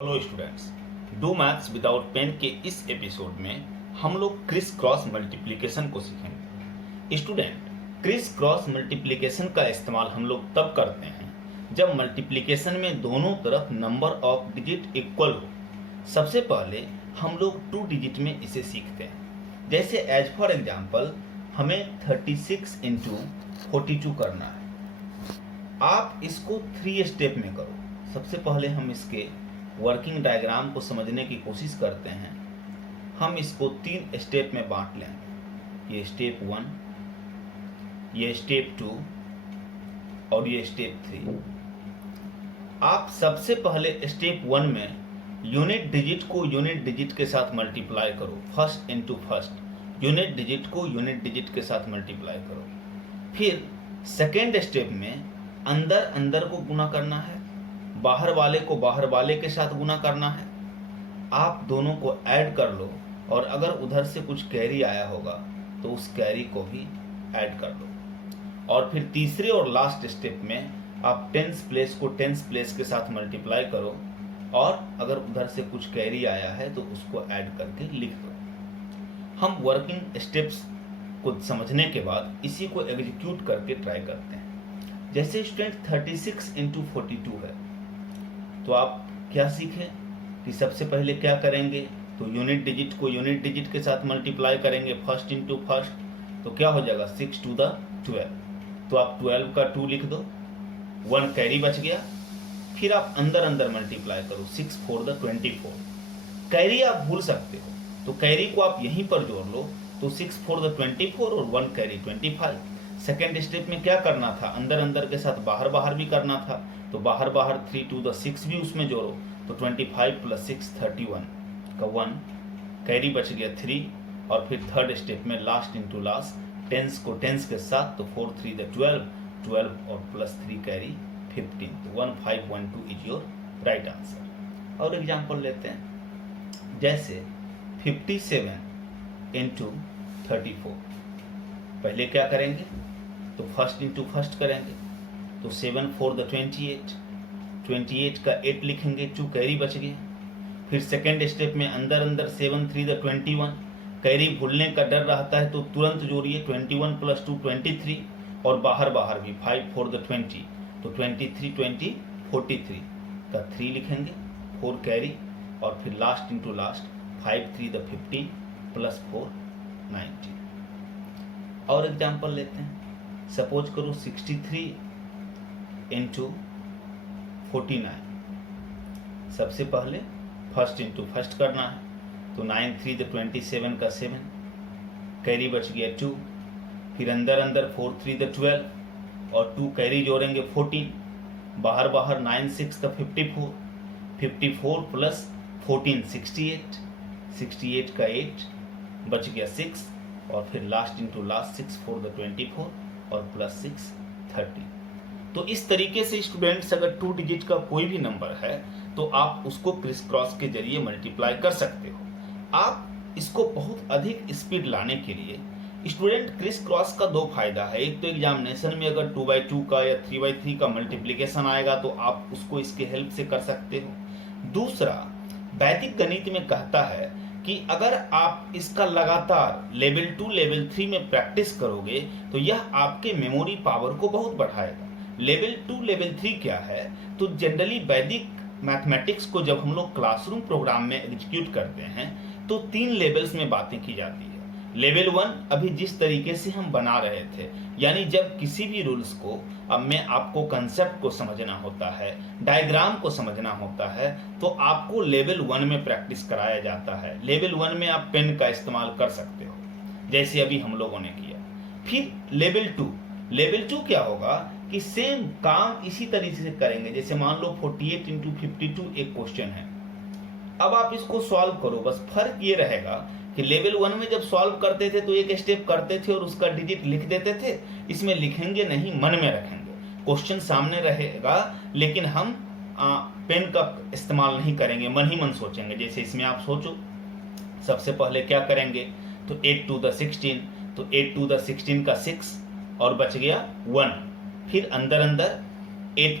Hello students, do maths without pen के इस episode में हम लोग क्रिस क्रॉस मल्टीप्लिकेशन को सीखेंगे। स्टूडेंट, क्रिस क्रॉस मल्टीप्लिकेशन का इस्तेमाल हम लोग तब करते हैं जब मल्टीप्लिकेशन में दोनों तरफ नंबर ऑफ डिजिट इक्वल हो। सबसे पहले हम लोग 2 डिजिट में इसे सीखते हैं। जैसे एज फॉर एग्जाम्पल हमें 36 इंटू 42 करना है। आप इसको 3 स्टेप में करो। सबसे पहले हम इसके वर्किंग डायग्राम को समझने की कोशिश करते हैं। हम इसको 3 स्टेप में बांट लेंगे। ये स्टेप 1, ये स्टेप 2 और ये स्टेप 3। आप सबसे पहले स्टेप 1 में यूनिट डिजिट को यूनिट डिजिट के साथ मल्टीप्लाई करो। First into first, unit digit को यूनिट डिजिट के साथ मल्टीप्लाई करो। फिर सेकेंड स्टेप में अंदर अंदर को गुना करना है, बाहर वाले को बाहर वाले के साथ गुना करना है। आप दोनों को ऐड कर लो और अगर उधर से कुछ कैरी आया होगा तो उस कैरी को भी ऐड कर लो। और फिर तीसरे और लास्ट स्टेप में आप टेंस प्लेस को टेंस प्लेस के साथ मल्टीप्लाई करो और अगर उधर से कुछ कैरी आया है तो उसको ऐड करके लिख दो। हम वर्किंग स्टेप्स को समझने के बाद इसी को एग्जीक्यूट करके ट्राई करते हैं। जैसे स्टूडेंट 36 इंटू 42 है, तो आप क्या सीखें कि सबसे पहले क्या करेंगे, तो यूनिट डिजिट को यूनिट डिजिट के साथ मल्टीप्लाई करेंगे। फर्स्ट इंटू फर्स्ट, तो क्या हो जाएगा 6 टू द 12। तो आप 12 का 2 लिख दो, 1 कैरी बच गया। फिर आप अंदर अंदर मल्टीप्लाई करो, 6 4 द 24। कैरी आप भूल सकते हो तो कैरी को आप यहीं पर जोड़ लो, तो 6 4 द 24 और 1 कैरी 25। सेकेंड स्टेप में क्या करना था, अंदर अंदर के साथ बाहर बाहर भी करना था, तो बाहर बाहर 3 टू द 6 भी उसमें जोड़ो, तो 25 प्लस 6 31 का 1 कैरी बच गया 3। और फिर थर्ड स्टेप में लास्ट इंटू लास्ट टेंस को टेंस के साथ, तो 4 3 द 12 और प्लस 3 कैरी 15, तो 1512 इज योर राइट आंसर। और एग्जाम्पल लेते हैं, जैसे 57 इंटू 34। पहले क्या करेंगे, तो फर्स्ट इंटू फर्स्ट करेंगे, तो 7 4 द 28 का 8 लिखेंगे, 2 कैरी बच गए। फिर सेकेंड स्टेप में अंदर अंदर 7 3 द 21, कैरी भूलने का डर रहता है तो तुरंत जोड़िए, 21 प्लस 2 23, और बाहर बाहर भी 5 4 द 20, तो 23 20 43 का 3 लिखेंगे, 4 कैरी, और फिर last into last 5 3 the 15 plus 4 19। और एग्जाम्पल लेते हैं, सपोज करो 63 इंटू 49। सबसे पहले फर्स्ट इंटू फर्स्ट करना है, तो 9 3 द 27 का 7 कैरी बच गया 2। फिर अंदर अंदर 4 3 द 12 और 2 कैरी जोड़ेंगे 14, बाहर बाहर 9 6 का 54 प्लस 14 68 का 8 बच गया 6, और फिर लास्ट इंटू लास्ट 6 4 द 24 और प्लस 6 30। तो इस तरीके से स्टूडेंट्स अगर 2 डिजिट का कोई भी नंबर है तो आप उसको क्रिस क्रॉस के जरिए मल्टीप्लाई कर सकते हो। आप इसको बहुत अधिक स्पीड लाने के लिए स्टूडेंट क्रिस क्रॉस का 2 फायदा है। एक तो एग्जामिनेशन में अगर 2/2 का या 3/3 का मल्टीप्लिकेशन आएगा तो आप उसको इसके हेल्प से कर सकते हो। दूसरा, वैदिक गणित में कहता है कि अगर आप इसका लगातार लेवल 2 लेवल 3 में प्रैक्टिस करोगे तो यह आपके मेमोरी पावर को बहुत बढ़ाएगा। लेवल 2 लेवल 3 क्या है, तो जनरली वैदिक मैथमेटिक्स को जब हम लोग क्लासरूम प्रोग्राम में एग्जीक्यूट करते हैं तो 3 लेवल्स में बातें की जाती है। लेवल 1 अभी जिस तरीके से हम बना रहे थे, यानी जब किसी भी रूल्स को अब में आपको कंसेप्ट को समझना होता है, डायग्राम को समझना होता है, तो आपको लेवल 1 में प्रैक्टिस कराया जाता है। लेवल 1 में आप पेन का इस्तेमाल कर सकते हो, जैसे अभी हम लोगों ने किया। फिर लेवल 2 क्या होगा कि सेम काम इसी तरीके से करेंगे। जैसे मान लो 48 इंटू 52 एक क्वेश्चन है, अब आप इसको सॉल्व करो। बस फर्क ये रहेगा कि लेवल 1 में जब सॉल्व करते थे तो एक स्टेप करते थे और उसका डिजिट लिख देते थे। इसमें लिखेंगे नहीं, मन में रखेंगे। क्वेश्चन सामने रहेगा लेकिन हम पेन का इस्तेमाल नहीं करेंगे, मन ही मन सोचेंगे। जैसे इसमें आप सोचो, सबसे पहले क्या करेंगे, तो 8 टू द 16, तो 8 टू द 16 का 6 और बच गया 1। फिर अंदर अंदर 8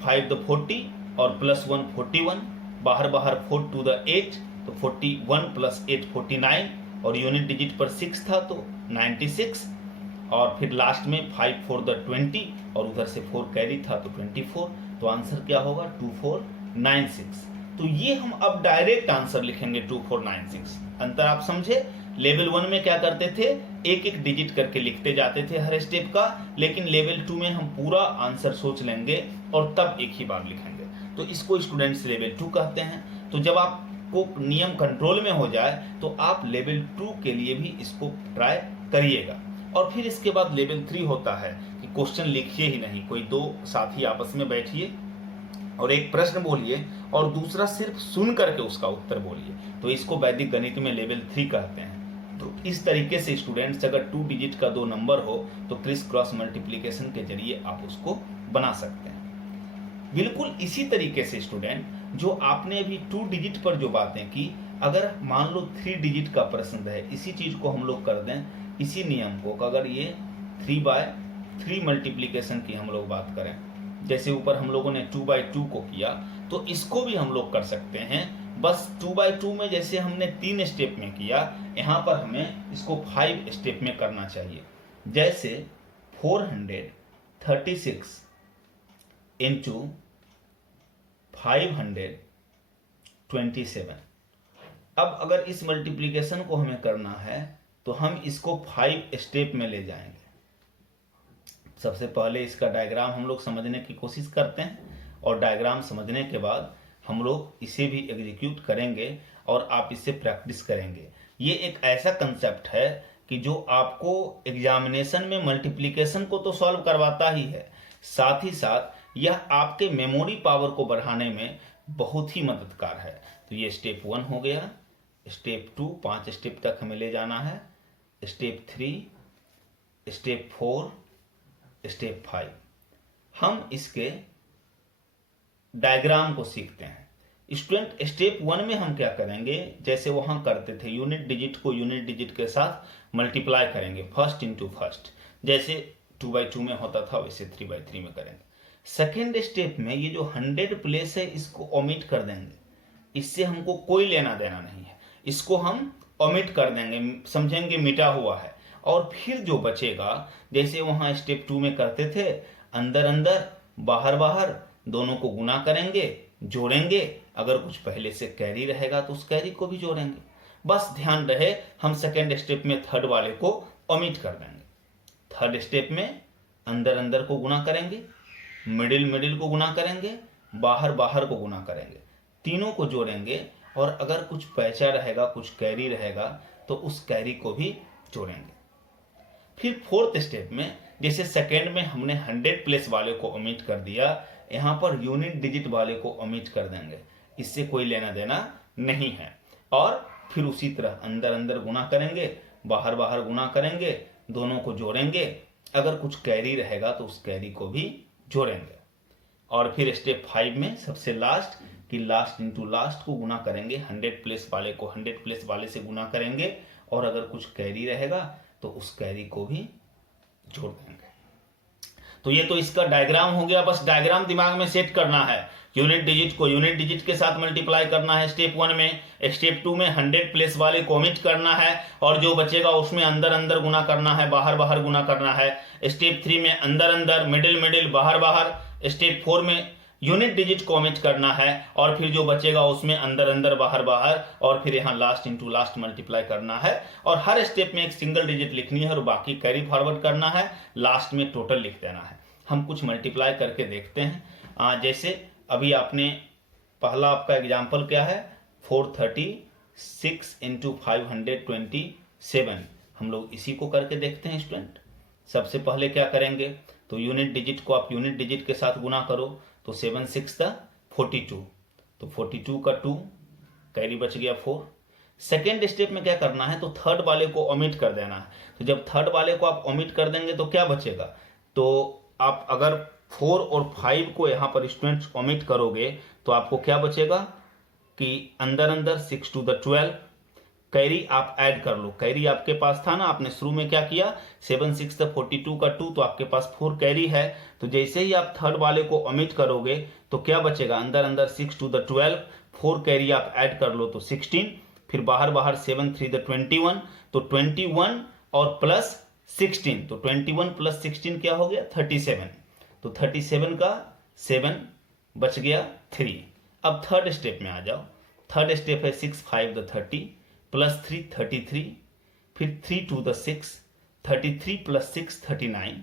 5 द 40 और प्लस 1 41, बाहर बाहर 4 टू द 8, तो 41 प्लस 8 49, और यूनिट डिजिट पर 6 था तो 96, और फिर लास्ट में 5 4 द 20, और उधर से 4 कैरी था तो 24। तो आंसर क्या होगा 2496। तो ये हम अब डायरेक्ट आंसर लिखेंगे 2496। अंतर आप समझे? लेवल 1 में क्या करते थे, एक एक डिजिट करके लिखते जाते थे हर स्टेप का, लेकिन लेवल 2 में हम पूरा आंसर सोच लेंगे और तब एक ही बार लिखेंगे। तो इसको स्टूडेंट्स लेवल 2 कहते हैं। तो जब आपको नियम कंट्रोल में हो जाए तो आप लेवल 2 के लिए भी इसको ट्राई करिएगा। और फिर इसके बाद लेवल 3 होता है कि क्वेश्चन लिखिए ही नहीं, कोई दो साथी आपस में बैठिए और एक प्रश्न बोलिए और दूसरा सिर्फ सुन करके उसका उत्तर बोलिए। तो इसको वैदिक गणित में लेवल 3 कहते हैं। तो इस तरीके से स्टूडेंट्स अगर 2 डिजिट का 2 नंबर हो तो क्रिस क्रॉस मल्टीप्लिकेशन के जरिए आप उसको बना सकते हैं। बिल्कुल इसी तरीके से स्टूडेंट जो आपने अभी 2 डिजिट पर जो बातें की, अगर मान लो 3 डिजिट का प्रश्न है, इसी चीज को हम लोग कर दें, इसी नियम को अगर ये 3/3 मल्टीप्लिकेशन की हम लोग बात करें, जैसे ऊपर हम लोगों ने 2/2 को किया, तो इसको भी हम लोग कर सकते हैं। बस 2/2 में जैसे हमने 3 स्टेप में किया, यहाँ पर हमें इसको 5 स्टेप में करना चाहिए। जैसे 436 इंटू 527। अब अगर इस मल्टीप्लिकेशन को हमें करना है तो हम इसको 5 स्टेप में ले जाएंगे। सबसे पहले इसका डायग्राम हम लोग समझने की कोशिश करते हैं, और डायग्राम समझने के बाद हम लोग इसे भी एग्जीक्यूट करेंगे और आप इससे प्रैक्टिस करेंगे। ये एक ऐसा कंसेप्ट है कि जो आपको एग्जामिनेशन में मल्टीप्लिकेशन को तो सॉल्व करवाता ही है, साथ ही साथ यह आपके मेमोरी पावर को बढ़ाने में बहुत ही मददगार है। तो ये स्टेप 1 हो गया। स्टेप 2 5 स्टेप तक हमें ले जाना है। Step 3, step 4, step 5। हम इसके डायग्राम को सीखते हैं। स्टूडेंट स्टेप 1 में हम क्या करेंगे, जैसे वहां करते थे, यूनिट डिजिट को यूनिट डिजिट के साथ मल्टीप्लाई करेंगे, फर्स्ट इंटू फर्स्ट। जैसे 2/2 में होता था वैसे 3/3 में करेंगे। सेकेंड स्टेप में ये जो 100 प्लेस है इसको ओमिट कर देंगे, इससे हमको कोई लेना देना नहीं है, इसको हम ओमिट कर देंगे, समझेंगे मिटा हुआ है। और फिर जो बचेगा, जैसे वहां स्टेप 2 में करते थे, अंदर अंदर बाहर बाहर दोनों को गुना करेंगे, जोड़ेंगे। अगर कुछ पहले से कैरी रहेगा तो उस कैरी को भी जोड़ेंगे। बस ध्यान रहे हम सेकेंड स्टेप में थर्ड वाले को ओमिट कर देंगे। थर्ड स्टेप में अंदर अंदर को गुना करेंगे, मिडिल मिडिल को गुना करेंगे, बाहर बाहर को गुना करेंगे, तीनों को जोड़ेंगे। और अगर कुछ पैचा रहेगा, कुछ कैरी रहेगा तो उस कैरी को भी जोड़ेंगे। फिर फोर्थ स्टेप में, जैसे सेकेंड में हमने 100 प्लेस वाले को ओमिट कर दिया, यहाँ पर यूनिट डिजिट वाले को ओमिट कर देंगे, इससे कोई लेना देना नहीं है। और फिर उसी तरह अंदर अंदर गुना करेंगे, बाहर बाहर गुना करेंगे, दोनों को जोड़ेंगे। अगर कुछ कैरी रहेगा तो उस कैरी को भी जोड़ेंगे। और फिर स्टेप 5 में सबसे लास्ट कि लास्ट इंटू लास्ट को गुना करेंगे, 100 प्लेस वाले को 100 प्लेस वाले से गुना करेंगे, और अगर कुछ कैरी रहेगा तो उस कैरी को भी जोड़ देंगे। तो ये तो इसका डायग्राम हो गया। बस डायग्राम दिमाग में सेट करना है। यूनिट डिजिट को यूनिट डिजिट के साथ मल्टीप्लाई करना है स्टेप 1 में। स्टेप 2 में 100 प्लेस वाले को ओमिट करना है, और जो बचेगा उसमें अंदर अंदर गुना करना है, बाहर बाहर गुना करना है। स्टेप 3 में अंदर अंदर, मिडिल मिडिल, बाहर बाहर। स्टेप 4 में यूनिट डिजिट को ओमिट करना है, और फिर जो बचेगा उसमें अंदर अंदर, बाहर बाहर, और फिर यहाँ लास्ट इंटू लास्ट मल्टीप्लाई करना है। और हर स्टेप में एक सिंगल डिजिट लिखनी है और बाकी कैरी फॉरवर्ड करना है, लास्ट में टोटल लिख देना है। हम कुछ मल्टीप्लाई करके देखते हैं। जैसे अभी आपने पहला आपका एग्जाम्पल क्या है, 436 इंटू 527। हम लोग इसी को करके देखते हैं स्टूडेंट। सबसे पहले क्या करेंगे, तो यूनिट डिजिट को आप यूनिट डिजिट के साथ गुना करो, तो 7 6 42, तो 42 का 2, कैरी बच गया 4। सेकेंड स्टेप में क्या करना है, तो थर्ड वाले को ओमिट कर देना है। तो जब थर्ड वाले को आप ओमिट कर देंगे तो क्या बचेगा, तो आप अगर 4 और 5 को यहाँ पर स्टूडेंट्स ओमिट करोगे तो आपको क्या बचेगा कि अंदर अंदर 6 टू द 12, कैरी आप ऐड कर लो। कैरी आपके पास था ना, आपने शुरू में क्या किया, 7 6 42 का 2, तो आपके पास 4 कैरी है। तो जैसे ही आप थर्ड वाले को ओमिट करोगे तो क्या बचेगा, अंदर अंदर 6 टू द 12, 4 कैरी आप ऐड कर लो तो 16, फिर बाहर बाहर 7 3 द 21, तो 21 और प्लस 16, तो 21 प्लस 16 क्या हो गया 37, तो 37 का 7 बच गया 3। अब थर्ड स्टेप में आ जाओ। थर्ड स्टेप है 6 5 द 30 प्लस 3 33, फिर 3 2 द 6, 33 प्लस 6 39,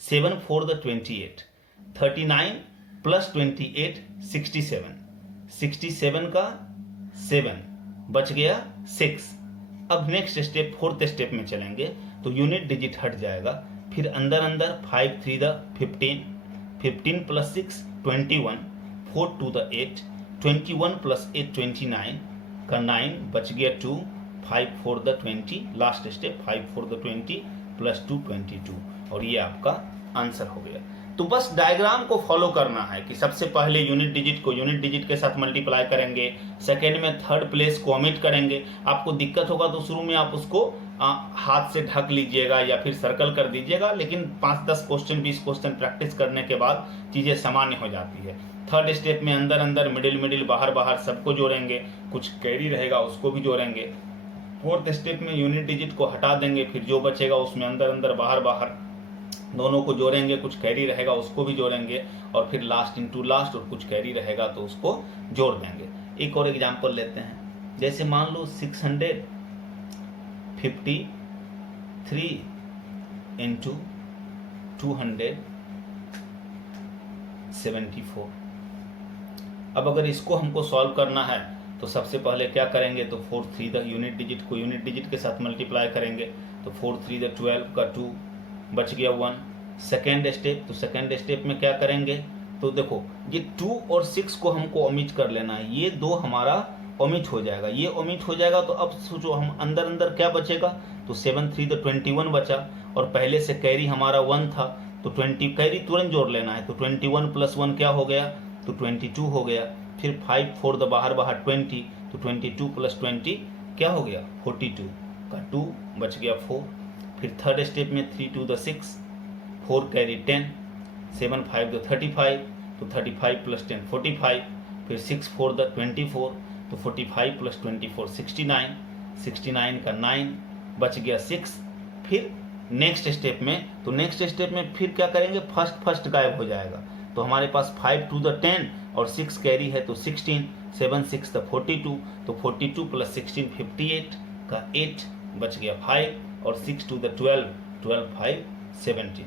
7 4 द 28, 39 प्लस 28 67, 67 का 7 बच गया 6। अब नेक्स्ट स्टेप फोर्थ स्टेप में चलेंगे तो यूनिट डिजिट हट जाएगा, फिर अंदर अंदर 5 3 द 15, 15 प्लस 6 21, 4 2 द 8, 21 प्लस 8 29 का 9 बच गया 2, 5 4 the 20, last step 5 4 the 20 plus 2 22, और ये आपका आंसर हो गया। तो बस डायग्राम को फॉलो करना है कि सबसे पहले यूनिट डिजिट को यूनिट डिजिट के साथ मल्टीप्लाई करेंगे, सेकेंड में थर्ड प्लेस को ओमिट करेंगे। आपको दिक्कत होगा तो शुरू में आप उसको हाथ से ढक लीजिएगा या फिर सर्कल कर दीजिएगा, लेकिन 5-10 क्वेश्चन 20 क्वेश्चन प्रैक्टिस करने के बाद चीज़ें सामान्य हो जाती है। थर्ड स्टेप में अंदर अंदर मिडिल मिडिल बाहर बाहर सबको जोड़ेंगे, कुछ कैरी रहेगा उसको भी जोड़ेंगे। फोर्थ स्टेप में यूनिट डिजिट को हटा देंगे, फिर जो बचेगा उसमें अंदर अंदर बाहर बाहर दोनों को जोड़ेंगे, कुछ कैरी रहेगा उसको भी जोड़ेंगे, और फिर लास्ट इनटू लास्ट और कुछ कैरी रहेगा तो उसको जोड़ देंगे। एक और एग्जांपल लेते हैं, जैसे मान लो 653 इंटू 274। अब अगर इसको हमको सॉल्व करना है तो सबसे पहले क्या करेंगे, तो 4 3 द यूनिट डिजिट को यूनिट डिजिट के साथ मल्टीप्लाई करेंगे, तो 4 3 द 12 का 2 बच गया 1। सेकेंड स्टेप, तो सेकेंड स्टेप में क्या करेंगे, तो देखो ये 2 और 6 को हमको ओमिट कर लेना है, ये 2 हमारा ओमिट हो जाएगा, ये ओमिट हो जाएगा। तो अब सोचो हम अंदर अंदर क्या बचेगा, तो 7 3 द 21 बचा, और पहले से कैरी हमारा 1 था, तो 20 कैरी तुरंत जोड़ लेना है, तो 21 प्लस 1 क्या हो गया, तो 22 हो गया। फिर 5 4 द बाहर बाहर 20, तो 22 प्लस 20 क्या हो गया 42 का 2 बच गया 4। फिर थर्ड स्टेप में 3 2 द 6, 4 कैरी 10, 7 5 द 35, तो 35 प्लस 10 45, फिर 6 4 द 24, तो 45 प्लस 24 69, 69 का 9 बच गया 6। फिर नेक्स्ट स्टेप में, तो नेक्स्ट स्टेप में फिर क्या करेंगे, फर्स्ट गायब हो जाएगा, तो हमारे पास 5 2 द 10 और 6 कैरी है तो 16, 7 6 द 42, तो 42 प्लस 16 58 का 8 बच गया 5, और 6 2 द 12, 12 5 17।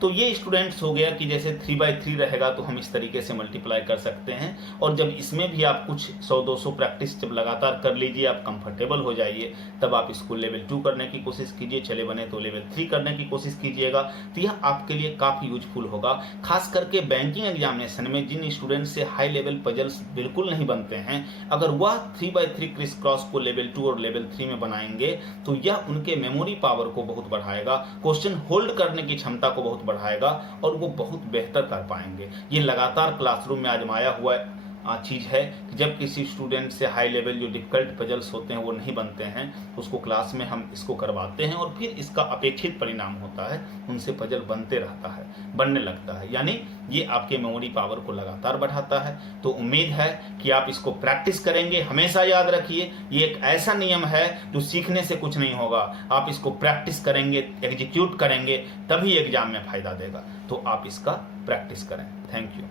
तो ये स्टूडेंट्स हो गया कि जैसे 3/3 रहेगा तो हम इस तरीके से मल्टीप्लाई कर सकते हैं, और जब इसमें भी आप कुछ 100-200 प्रैक्टिस जब लगातार कर लीजिए, आप कंफर्टेबल हो जाइए, तब आप इसको लेवल 2 करने की कोशिश कीजिए, चले बने तो लेवल 3 करने की कोशिश कीजिएगा। तो यह आपके लिए काफ़ी यूजफुल होगा, खास करके बैंकिंग एग्जामिनेशन में जिन स्टूडेंट से हाई लेवल पजल्स बिल्कुल नहीं बनते हैं, अगर वह 3/3 क्रिस क्रॉस को लेवल 2 और लेवल 3 में बनाएंगे तो यह उनके मेमोरी पावर को बहुत बढ़ाएगा, क्वेश्चन होल्ड करने की क्षमता को बहुत बढ़ाएगा, और वो बहुत बेहतर कर पाएंगे। ये लगातार क्लासरूम में आजमाया हुआ चीज़ है कि जब किसी स्टूडेंट से हाई लेवल जो डिफिकल्ट पजल्स होते हैं वो नहीं बनते हैं, उसको क्लास में हम इसको करवाते हैं, और फिर इसका अपेक्षित परिणाम होता है, उनसे पजल बनते रहता है, बनने लगता है, यानी ये आपके मेमोरी पावर को लगातार बढ़ाता है। तो उम्मीद है कि आप इसको प्रैक्टिस करेंगे। हमेशा याद रखिए, ये एक ऐसा नियम है जो सीखने से कुछ नहीं होगा, आप इसको प्रैक्टिस करेंगे, एग्जीक्यूट करेंगे, तभी एग्जाम में फ़ायदा देगा। तो आप इसका प्रैक्टिस करें। Thank you.